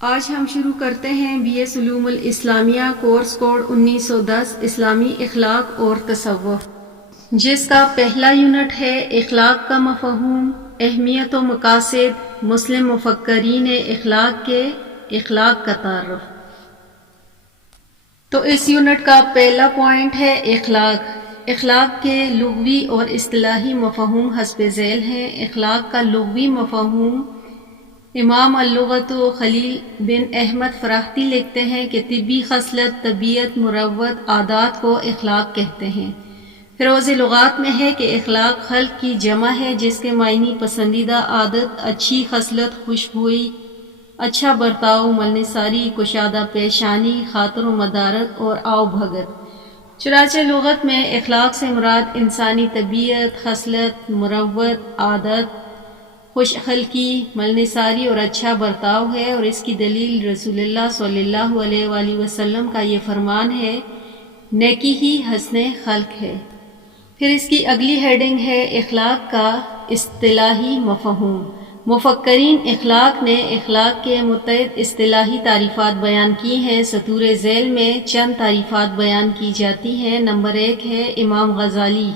آج ہم شروع کرتے ہیں بی ایس علوم الاسلامیہ کورس کوڈ 1910 اسلامی اخلاق اور تصوف، جس کا پہلا یونٹ ہے اخلاق کا مفہوم، اہمیت و مقاصد، مسلم مفکرین اخلاق کے اخلاق کا تعارف۔ تو اس یونٹ کا پہلا پوائنٹ ہے اخلاق۔ اخلاق کے لغوی اور اصطلاحی مفہوم حسب ذیل ہیں۔ اخلاق کا لغوی مفہوم امام اللغۃ خلیل بن احمد فراہتی لکھتے ہیں کہ طبی خصلت، طبیعت، مروت، عادات کو اخلاق کہتے ہیں۔ فیروز لغات میں ہے کہ اخلاق خلق کی جمع ہے جس کے معنی پسندیدہ عادت، اچھی خصلت، خوشبوئی، اچھا برتاؤ، ملنساری، کشادہ پیشانی، خاطر و مدارت اور آؤ بھگت۔ چنانچہ لغت میں اخلاق سے مراد انسانی طبیعت، خصلت، مروت، عادت، خوش اخلاقی، ملنساری اور اچھا برتاؤ ہے، اور اس کی دلیل رسول اللہ صلی اللہ علیہ وآلہ وسلم کا یہ فرمان ہے، نیکی ہی حسن خلق ہے۔ پھر اس کی اگلی ہیڈنگ ہے اخلاق کا اصطلاحی مفہوم۔ مفکرین اخلاق نے اخلاق کے متعدد اصطلاحی تعریفات بیان کی ہیں۔ سطور ذیل میں چند تعریفات بیان کی جاتی ہیں۔ نمبر 1 ہے امام غزالی۔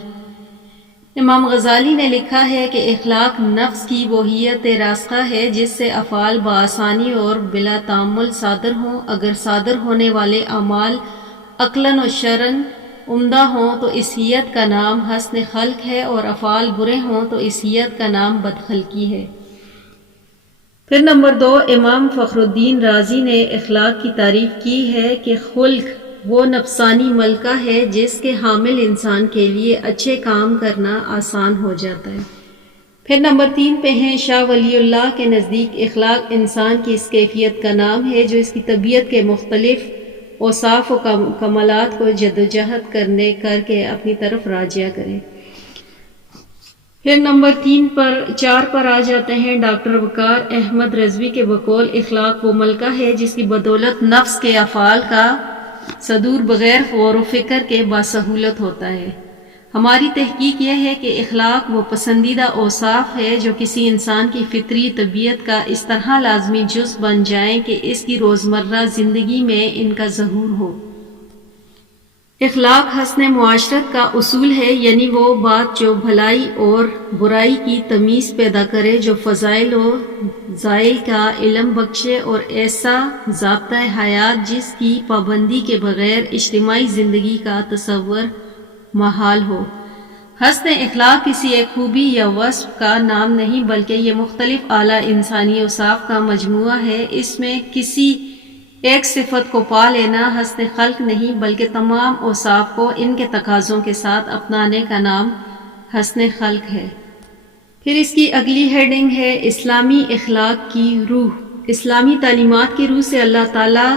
امام غزالی نے لکھا ہے کہ اخلاق نفس کی وہ حیت راسخہ ہے جس سے افعال بآسانی اور بلا تامل صادر ہوں۔ اگر صادر ہونے والے اعمال عقلاً و شرعاً عمدہ ہوں تو اس حیت کا نام حسن خلق ہے، اور افعال برے ہوں تو اس حیت کا نام بدخلقی ہے۔ پھر نمبر 2، امام فخر الدین رازی نے اخلاق کی تعریف کی ہے کہ خلق وہ نفسانی ملکہ ہے جس کے حامل انسان کے لیے اچھے کام کرنا آسان ہو جاتا ہے۔ پھر نمبر 3 پہ ہیں شاہ ولی اللہ کے نزدیک اخلاق انسان کی اس کیفیت کا نام ہے جو اس کی طبیعت کے مختلف اوصاف و کمالات کو جدوجہد کر کے اپنی طرف راجع کرے۔ پھر نمبر 4 پر آ جاتے ہیں ڈاکٹر وقار احمد رضوی کے بقول اخلاق وہ ملکہ ہے جس کی بدولت نفس کے افعال کا صدور بغیر غور و فکر کے باسہولت ہوتا ہے۔ ہماری تحقیق یہ ہے کہ اخلاق وہ پسندیدہ اوصاف ہے جو کسی انسان کی فطری طبیعت کا اس طرح لازمی جز بن جائیں کہ اس کی روزمرہ زندگی میں ان کا ظہور ہو۔ اخلاق حسن معاشرت کا اصول ہے، یعنی وہ بات جو بھلائی اور برائی کی تمیز پیدا کرے، جو فضائل و ضائل کا علم بخشے، اور ایسا ضابطۂ حیات جس کی پابندی کے بغیر اجتماعی زندگی کا تصور محال ہو۔ حسن اخلاق کسی ایک خوبی یا وصف کا نام نہیں بلکہ یہ مختلف اعلیٰ انسانی اوصاف کا مجموعہ ہے۔ اس میں کسی ایک صفت کو پا لینا حسن خلق نہیں بلکہ تمام اوصاف کو ان کے تقاضوں کے ساتھ اپنانے کا نام حسن خلق ہے۔ پھر اس کی اگلی ہیڈنگ ہے اسلامی اخلاق کی روح۔ اسلامی تعلیمات کی روح سے اللہ تعالیٰ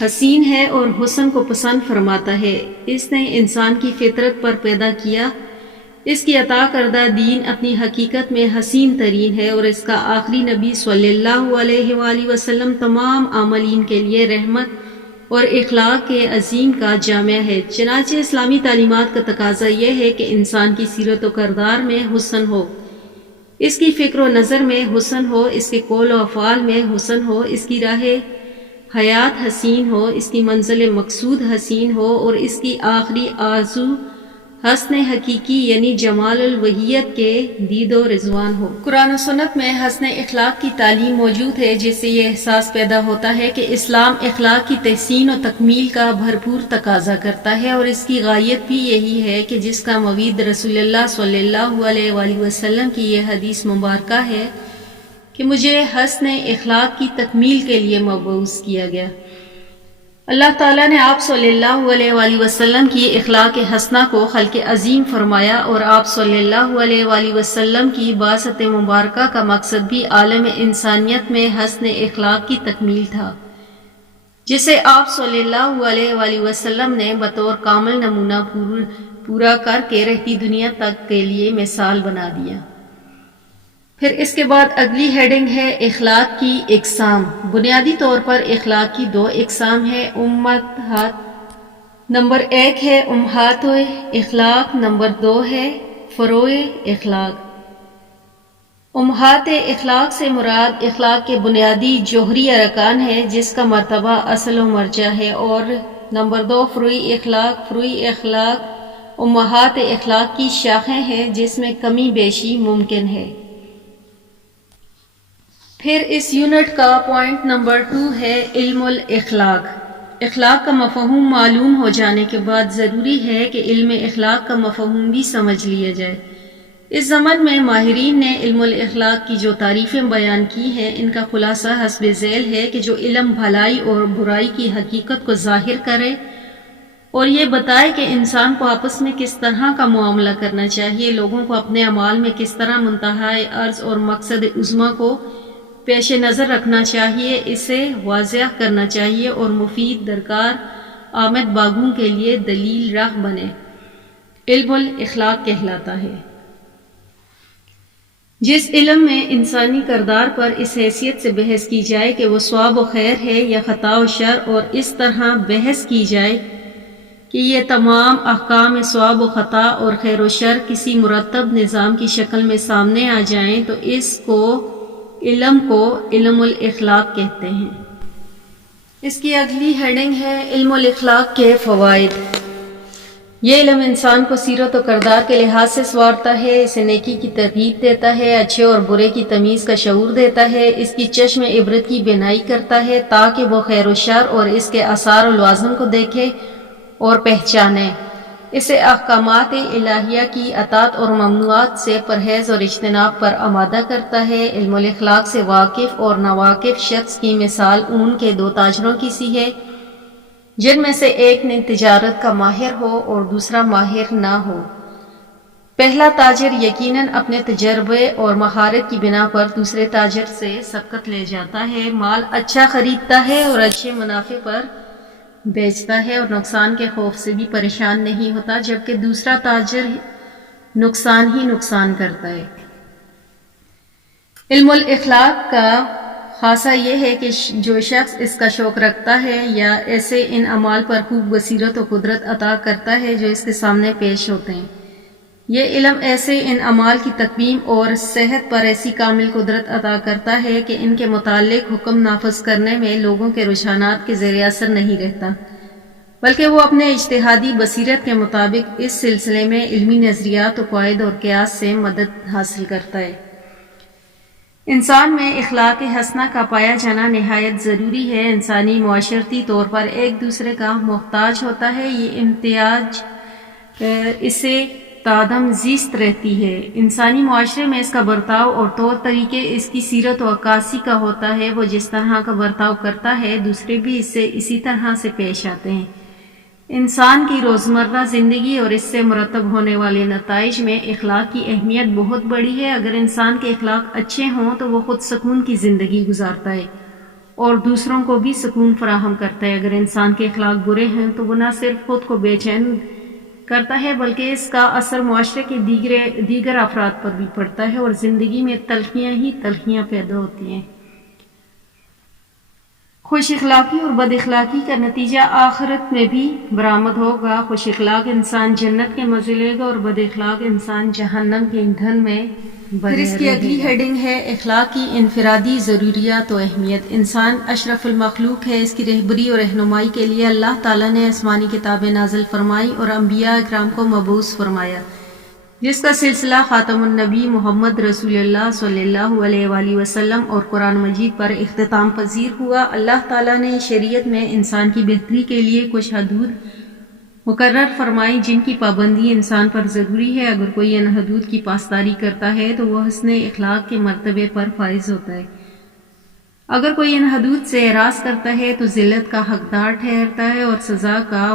حسین ہے اور حسن کو پسند فرماتا ہے۔ اس نے انسان کی فطرت پر پیدا کیا۔ اس کی عطا کردہ دین اپنی حقیقت میں حسین ترین ہے، اور اس کا آخری نبی صلی اللہ علیہ وآلہ وسلم تمام عاملین کے لیے رحمت اور اخلاق کے عظیم کا جامع ہے۔ چنانچہ اسلامی تعلیمات کا تقاضا یہ ہے کہ انسان کی سیرت و کردار میں حسن ہو، اس کی فکر و نظر میں حسن ہو، اس کے قول و افعال میں حسن ہو، اس کی راہ حیات حسین ہو، اس کی منزل مقصود حسین ہو، اور اس کی آخری آرزو حسن حقیقی یعنی جمال الوحیت کے دید و رضوان ہو۔ قرآن و سنت میں حسن اخلاق کی تعلیم موجود ہے جس سے یہ احساس پیدا ہوتا ہے کہ اسلام اخلاق کی تحسین و تکمیل کا بھرپور تقاضا کرتا ہے، اور اس کی غایت بھی یہی ہے کہ جس کا موید رسول اللہ صلی اللہ علیہ وآلہ وسلم کی یہ حدیث مبارکہ ہے کہ مجھے حسن اخلاق کی تکمیل کے لیے مبعوث کیا گیا۔ اللہ تعالیٰ نے آپ صلی اللہ علیہ وآلہ وسلم کی اخلاق حسنہ کو خلق عظیم فرمایا، اور آپ صلی اللہ علیہ وآلہ وسلم کی بعثت مبارکہ کا مقصد بھی عالم انسانیت میں حسن اخلاق کی تکمیل تھا، جسے آپ صلی اللہ علیہ وآلہ وسلم نے بطور کامل نمونہ پورا کر کے رہتی دنیا تک کے لیے مثال بنا دیا۔ پھر اس کے بعد اگلی ہیڈنگ ہے اخلاق کی اقسام۔ بنیادی طور پر اخلاق کی 2 اقسام ہیں۔ نمبر 1 ہے امہات اخلاق، نمبر 2 ہے فروع اخلاق۔ امہات اخلاق سے مراد اخلاق کے بنیادی جوہری ارکان ہے جس کا مرتبہ اصل و مرجع ہے، اور نمبر 2 فروعی اخلاق امہات اخلاق کی شاخیں ہیں جس میں کمی بیشی ممکن ہے۔ پھر اس یونٹ کا پوائنٹ نمبر 2 ہے علم الاخلاق۔ اخلاق کا مفہوم معلوم ہو جانے کے بعد ضروری ہے کہ علم اخلاق کا مفہوم بھی سمجھ لیا جائے۔ اس زمن میں ماہرین نے علم الاخلاق کی جو تعریفیں بیان کی ہیں ان کا خلاصہ حسب ذیل ہے کہ جو علم بھلائی اور برائی کی حقیقت کو ظاہر کرے اور یہ بتائے کہ انسان کو آپس میں کس طرح کا معاملہ کرنا چاہیے، لوگوں کو اپنے اعمال میں کس طرح منتہائے عرض اور مقصد عظمیٰ کو پیش نظر رکھنا چاہیے، اسے واضح کرنا چاہیے اور مفید درکار آمد باغوں کے لیے دلیل راہ بنے، علم الاخلاق کہلاتا ہے۔ جس علم میں انسانی کردار پر اس حیثیت سے بحث کی جائے کہ وہ ثواب و خیر ہے یا خطا و شر، اور اس طرح بحث کی جائے کہ یہ تمام احکام ثواب و خطا اور خیر و شر کسی مرتب نظام کی شکل میں سامنے آ جائیں تو اس کو علم الاخلاق کہتے ہیں۔ اس کی اگلی ہیڈنگ ہے علم الاخلاق کے فوائد۔ یہ علم انسان کو سیرت و کردار کے لحاظ سے سنوارتا ہے، اسے نیکی کی ترغیب دیتا ہے، اچھے اور برے کی تمیز کا شعور دیتا ہے، اس کی چشم عبرت کی بینائی کرتا ہے تاکہ وہ خیر و شر اور اس کے آثار و لوازم کو دیکھے اور پہچانے، اسے احکامات الہیہ کی اطاعت اور ممنوعات سے پرہیز اور اجتناب پر آمادہ کرتا ہے۔ علم الاخلاق سے واقف اور ناواقف شخص کی مثال اون کے 2 تاجروں کی سی ہے جن میں سے ایک نے تجارت کا ماہر ہو اور دوسرا ماہر نہ ہو۔ پہلا تاجر یقیناً اپنے تجربے اور مہارت کی بنا پر دوسرے تاجر سے سبقت لے جاتا ہے، مال اچھا خریدتا ہے اور اچھے منافع پر بیچتا ہے اور نقصان کے خوف سے بھی پریشان نہیں ہوتا، جبکہ دوسرا تاجر نقصان ہی نقصان کرتا ہے۔ علم الاخلاق کا خاصہ یہ ہے کہ جو شخص اس کا شوق رکھتا ہے یا ایسے ان اعمال پر خوب بصیرت و قدرت عطا کرتا ہے جو اس کے سامنے پیش ہوتے ہیں، یہ علم ایسے ان اعمال کی تقویم اور صحت پر ایسی کامل قدرت عطا کرتا ہے کہ ان کے متعلق حکم نافذ کرنے میں لوگوں کے رجحانات کے زیر اثر نہیں رہتا، بلکہ وہ اپنے اجتہادی بصیرت کے مطابق اس سلسلے میں علمی نظریات و قواعد اور قیاس سے مدد حاصل کرتا ہے۔ انسان میں اخلاق حسنہ کا پایا جانا نہایت ضروری ہے۔ انسانی معاشرتی طور پر ایک دوسرے کا محتاج ہوتا ہے، یہ امتیاز اسے تادم زیست رہتی ہے۔ انسانی معاشرے میں اس کا برتاؤ اور طور طریقے اس کی سیرت و عکاسی کا ہوتا ہے، وہ جس طرح کا برتاؤ کرتا ہے دوسرے بھی اس سے اسی طرح سے پیش آتے ہیں۔ انسان کی روزمرہ زندگی اور اس سے مرتب ہونے والے نتائج میں اخلاق کی اہمیت بہت بڑی ہے۔ اگر انسان کے اخلاق اچھے ہوں تو وہ خود سکون کی زندگی گزارتا ہے اور دوسروں کو بھی سکون فراہم کرتا ہے۔ اگر انسان کے اخلاق برے ہیں تو وہ نہ صرف خود کو بے چین کرتا ہے بلکہ اس کا اثر معاشرے کے دیگر افراد پر بھی پڑتا ہے اور زندگی میں تلخیاں ہی تلخیاں پیدا ہوتی ہیں۔ خوش اخلاقی اور بد اخلاقی کا نتیجہ آخرت میں بھی برآمد ہوگا۔ خوش اخلاق انسان جنت کے مزے لے گا اور بد اخلاق انسان جہنم کے ایندھن میں پھر اس کی اگلی ہیڈنگ ہے اخلاق کی انفرادی ضروریات و اہمیت۔ انسان اشرف المخلوق ہے، اس کی رہبری اور رہنمائی کے لیے اللہ تعالیٰ نے آسمانی کتابیں نازل فرمائی اور انبیاء اکرام کو مبعوث فرمایا، جس کا سلسلہ خاتم النبی محمد رسول اللہ صلی اللہ علیہ وآلہ وسلم اور قرآن مجید پر اختتام پذیر ہوا۔ اللہ تعالیٰ نے شریعت میں انسان کی بہتری کے لیے کچھ حدود مقرر فرمائی جن کی پابندی انسان پر ضروری ہے۔ اگر کوئی ان حدود کی پاسداری کرتا ہے تو وہ حسن اخلاق کے مرتبے پر فائز ہوتا ہے، اگر کوئی ان حدود سے اعراض کرتا ہے تو ذلت کا حقدار ٹھہرتا ہے اور سزا کا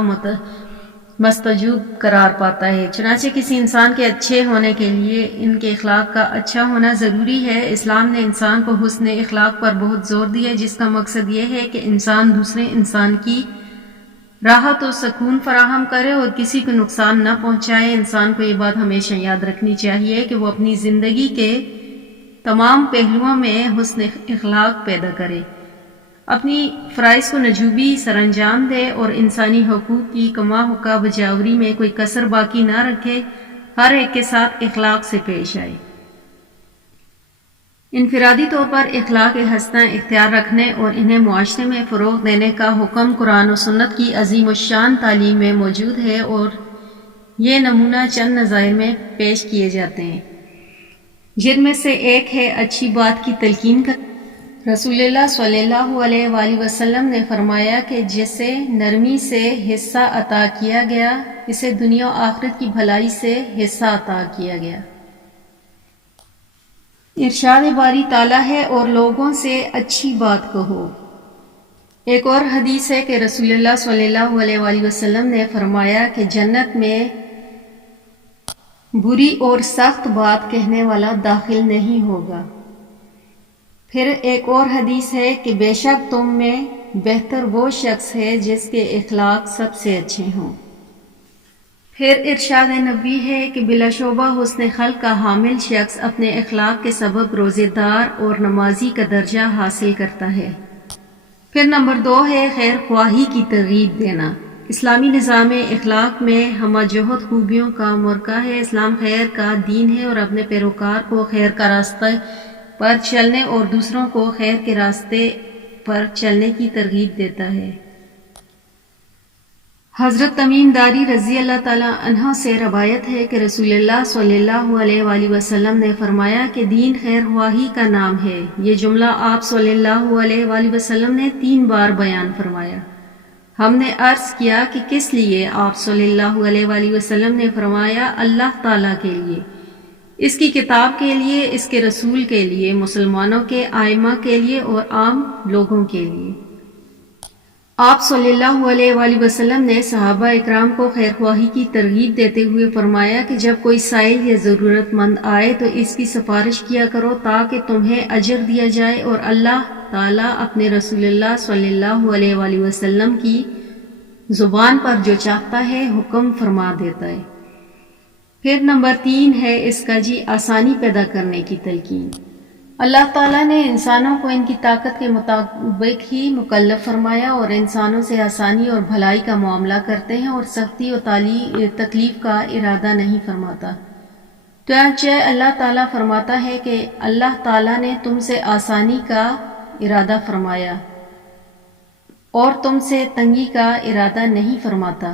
مستوجب قرار پاتا ہے۔ چنانچہ کسی انسان کے اچھے ہونے کے لیے ان کے اخلاق کا اچھا ہونا ضروری ہے۔ اسلام نے انسان کو حسن اخلاق پر بہت زور دیا، جس کا مقصد یہ ہے کہ انسان دوسرے انسان کی راحت و سکون فراہم کرے اور کسی کو نقصان نہ پہنچائے۔ انسان کو یہ بات ہمیشہ یاد رکھنی چاہیے کہ وہ اپنی زندگی کے تمام پہلوؤں میں حسن اخلاق پیدا کرے، اپنی فرائض کو نجوبی سر انجام دے اور انسانی حقوق کی کما حقہ بجاوری میں کوئی کسر باقی نہ رکھے، ہر ایک کے ساتھ اخلاق سے پیش آئے۔ انفرادی طور پر اخلاق حسنہ اختیار رکھنے اور انہیں معاشرے میں فروغ دینے کا حکم قرآن و سنت کی عظیم الشان تعلیم میں موجود ہے، اور یہ نمونہ چند نظائر میں پیش کیے جاتے ہیں، جن میں سے ایک ہے اچھی بات کی تلقین کا۔ رسول اللہ صلی اللہ علیہ وآلہ وسلم نے فرمایا کہ جسے نرمی سے حصہ عطا کیا گیا، اسے دنیا و آخرت کی بھلائی سے حصہ عطا کیا گیا۔ ارشاد باری تعالیٰ ہے، اور لوگوں سے اچھی بات کہو۔ ایک اور حدیث ہے کہ رسول اللہ صلی اللہ علیہ وآلہ وسلم نے فرمایا کہ جنت میں بری اور سخت بات کہنے والا داخل نہیں ہوگا۔ پھر ایک اور حدیث ہے کہ بے شک تم میں بہتر وہ شخص ہے جس کے اخلاق سب سے اچھے ہوں۔ پھر ارشاد نبی ہے کہ بلا شبہ حسن خلق کا حامل شخص اپنے اخلاق کے سبب روزے دار اور نمازی کا درجہ حاصل کرتا ہے۔ پھر نمبر 2 ہے خیر خواہی کی ترغیب دینا۔ اسلامی نظام اخلاق میں ہمہ جہت خوبیوں کا مرکہ ہے۔ اسلام خیر کا دین ہے اور اپنے پیروکار کو خیر کا راستہ پر چلنے اور دوسروں کو خیر کے راستے پر چلنے کی ترغیب دیتا ہے۔ حضرت تمیم داری رضی اللہ تعالی عنہ سے روایت ہے کہ رسول اللہ صلی اللہ علیہ وآلہ وسلم نے فرمایا کہ دین خیر خواہی کا نام ہے۔ یہ جملہ آپ صلی اللہ علیہ وآلہ وسلم نے 3 بار بیان فرمایا۔ ہم نے عرض کیا کہ کس لیے؟ آپ صلی اللہ علیہ وآلہ وسلم نے فرمایا اللہ تعالیٰ کے لیے، اس کی کتاب کے لیے، اس کے رسول کے لیے، مسلمانوں کے ائمہ کے لیے اور عام لوگوں کے لیے۔ آپ صلی اللہ علیہ وآلہ وسلم نے صحابہ اکرام کو خیر خواہی کی ترغیب دیتے ہوئے فرمایا کہ جب کوئی سائل یا ضرورت مند آئے تو اس کی سفارش کیا کرو تاکہ تمہیں اجر دیا جائے، اور اللہ تعالیٰ اپنے رسول اللہ صلی اللہ علیہ وآلہ وسلم کی زبان پر جو چاہتا ہے حکم فرما دیتا ہے۔ پھر نمبر 3 ہے اس کا آسانی پیدا کرنے کی تلقین۔ اللہ تعالیٰ نے انسانوں کو ان کی طاقت کے مطابق ہی مکلف فرمایا اور انسانوں سے آسانی اور بھلائی کا معاملہ کرتے ہیں اور سختی اور تکلیف کا ارادہ نہیں فرماتا۔ چنانچہ اللہ تعالیٰ فرماتا ہے کہ اللہ تعالیٰ نے تم سے آسانی کا ارادہ فرمایا اور تم سے تنگی کا ارادہ نہیں فرماتا۔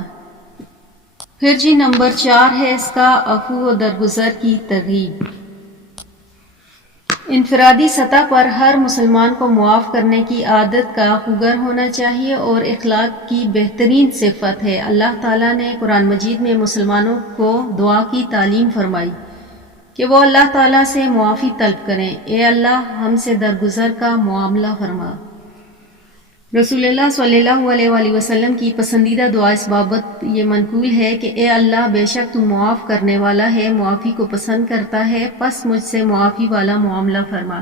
پھر نمبر 4 ہے اس کا عفو و درگزر کی ترغیب۔ انفرادی سطح پر ہر مسلمان کو معاف کرنے کی عادت کا خوگر ہونا چاہیے اور اخلاق کی بہترین صفت ہے۔ اللہ تعالیٰ نے قرآن مجید میں مسلمانوں کو دعا کی تعلیم فرمائی کہ وہ اللہ تعالیٰ سے معافی طلب کریں، اے اللہ ہم سے درگزر کا معاملہ فرما۔ رسول اللہ صلی اللہ علیہ وآلہ وسلم کی پسندیدہ دعا اس بابت یہ منقول ہے کہ اے اللہ بے شک تو معاف کرنے والا ہے، معافی کو پسند کرتا ہے، پس مجھ سے معافی والا معاملہ فرما۔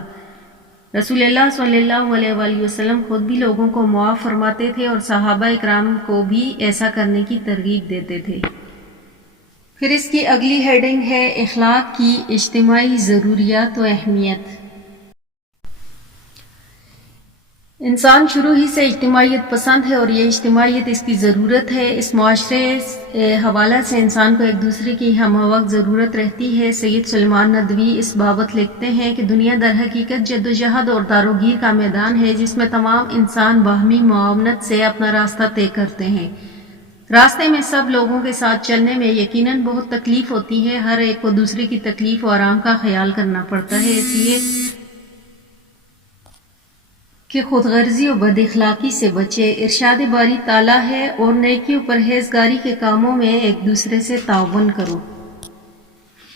رسول اللہ صلی اللہ علیہ وآلہ وسلم خود بھی لوگوں کو معاف فرماتے تھے اور صحابہ اکرام کو بھی ایسا کرنے کی ترغیب دیتے تھے۔ پھر اس کی اگلی ہیڈنگ ہے اخلاق کی اجتماعی ضروریات و اہمیت۔ انسان شروع ہی سے اجتماعیت پسند ہے اور یہ اجتماعیت اس کی ضرورت ہے۔ اس معاشرے حوالہ سے انسان کو ایک دوسرے کی ہم وقت ضرورت رہتی ہے۔ سید سلیمان ندوی اس بابت لکھتے ہیں کہ دنیا در حقیقت جدوجہد اور داروگیر کا میدان ہے جس میں تمام انسان باہمی معاونت سے اپنا راستہ طے کرتے ہیں۔ راستے میں سب لوگوں کے ساتھ چلنے میں یقیناً بہت تکلیف ہوتی ہے، ہر ایک کو دوسرے کی تکلیف و آرام کا خیال کرنا پڑتا ہے، اس لیے کہ خود غرضی و بد اخلاقی سے بچے۔ ارشاد باری تعالیٰ ہے اور نیکی و پرہیزگاری کے کاموں میں ایک دوسرے سے تعاون کرو۔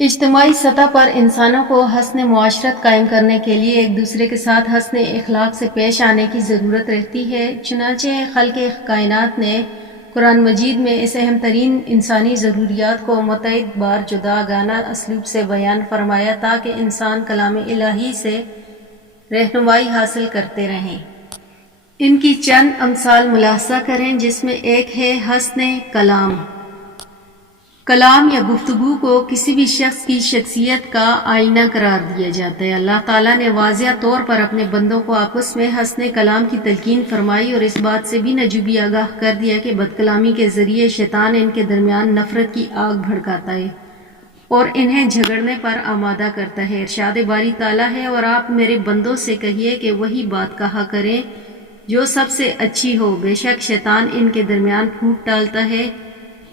اجتماعی سطح پر انسانوں کو حسن معاشرت قائم کرنے کے لیے ایک دوسرے کے ساتھ حسن اخلاق سے پیش آنے کی ضرورت رہتی ہے۔ چنانچہ خالق کائنات نے قرآن مجید میں اس اہم ترین انسانی ضروریات کو متعدد بار جداگانہ اسلوب سے بیان فرمایا تاکہ انسان کلام الہی سے رہنمائی حاصل کرتے رہیں۔ ان کی چند امثال ملاحظہ کریں، جس میں ایک ہے حسن کلام۔ کلام یا گفتگو کو کسی بھی شخص کی شخصیت کا آئینہ قرار دیا جاتا ہے۔ اللہ تعالیٰ نے واضح طور پر اپنے بندوں کو آپس میں حسن کلام کی تلقین فرمائی اور اس بات سے بھی نجومی آگاہ کر دیا کہ بد کلامی کے ذریعے شیطان ان کے درمیان نفرت کی آگ بھڑکاتا ہے اور انہیں جھگڑنے پر آمادہ کرتا ہے۔ ارشاد باری تعالیٰ ہے، اور آپ میرے بندوں سے کہیے کہ وہی بات کہا کریں جو سب سے اچھی ہو، بے شک شیطان ان کے درمیان پھوٹ ڈالتا ہے،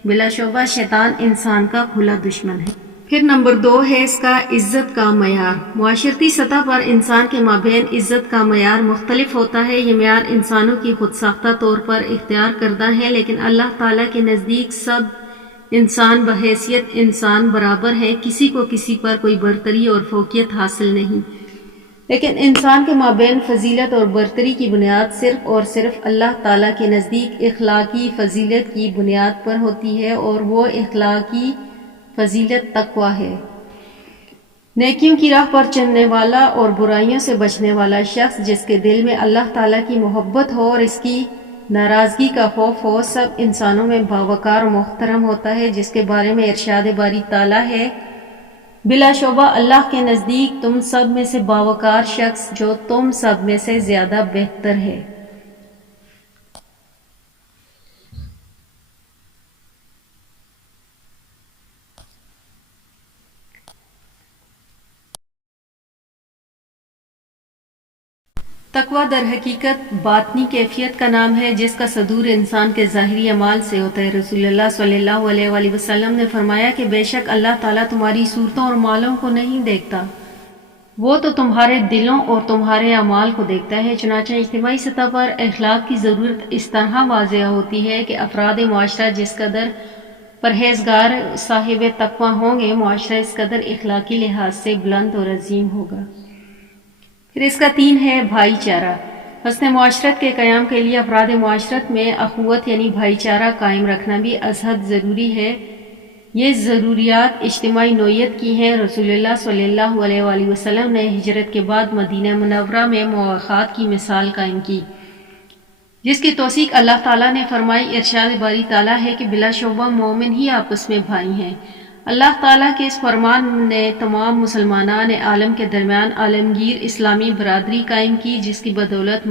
بلا شبہ شیطان انسان کا کھلا دشمن ہے۔ پھر نمبر 2 ہے اس کا عزت کا معیار۔ معاشرتی سطح پر انسان کے مابین عزت کا معیار مختلف ہوتا ہے۔ یہ معیار انسانوں کی خود ساختہ طور پر اختیار کردہ ہے، لیکن اللہ تعالیٰ کے نزدیک سب انسان بحیثیت انسان برابر ہیں، کسی کو کسی پر کوئی برتری اور فوقیت حاصل نہیں۔ لیکن انسان کے مابین فضیلت اور برتری کی بنیاد صرف اور صرف اللہ تعالیٰ کے نزدیک اخلاقی فضیلت کی بنیاد پر ہوتی ہے، اور وہ اخلاقی فضیلت تقویٰ ہے۔ نیکیوں کی راہ پر چلنے والا اور برائیوں سے بچنے والا شخص، جس کے دل میں اللہ تعالیٰ کی محبت ہو اور اس کی ناراضگی کا خوف ہو، سب انسانوں میں باوقار و محترم ہوتا ہے، جس کے بارے میں ارشاد باری تعالیٰ ہے، بلا شبہ اللہ کے نزدیک تم سب میں سے باوقار شخص جو تم سب میں سے زیادہ بہتر ہے۔ تقویٰ در حقیقت باطنی کیفیت کا نام ہے، جس کا صدور انسان کے ظاہری اعمال سے ہوتا ہے۔ رسول اللہ صلی اللہ علیہ وآلہ وسلم نے فرمایا کہ بے شک اللہ تعالیٰ تمہاری صورتوں اور مالوں کو نہیں دیکھتا، وہ تو تمہارے دلوں اور تمہارے اعمال کو دیکھتا ہے۔ چنانچہ اجتماعی سطح پر اخلاق کی ضرورت اس طرح واضح ہوتی ہے کہ افراد معاشرہ جس قدر پرہیزگار صاحب تقویٰ ہوں گے، معاشرہ اس قدر اخلاقی لحاظ سے بلند اور عظیم ہوگا۔ پھر اس کا 3 ہے بھائی چارہ۔ حسن معاشرت کے قیام کے لیے افراد معاشرت میں اخوت یعنی بھائی چارہ قائم رکھنا بھی ازحد ضروری ہے۔ یہ ضروریات اجتماعی نوعیت کی ہیں۔ رسول اللہ صلی اللہ علیہ وآلہ وسلم نے ہجرت کے بعد مدینہ منورہ میں مواخات کی مثال قائم کی، جس کی توثیق اللہ تعالیٰ نے فرمائی۔ ارشاد باری تعالیٰ ہے کہ بلا شبہ مومن ہی آپس میں بھائی ہیں۔ اللہ تعالیٰ کے اس فرمان نے تمام مسلمانان عالم کے درمیان عالمگیر اسلامی برادری قائم کی، جس کی بدولت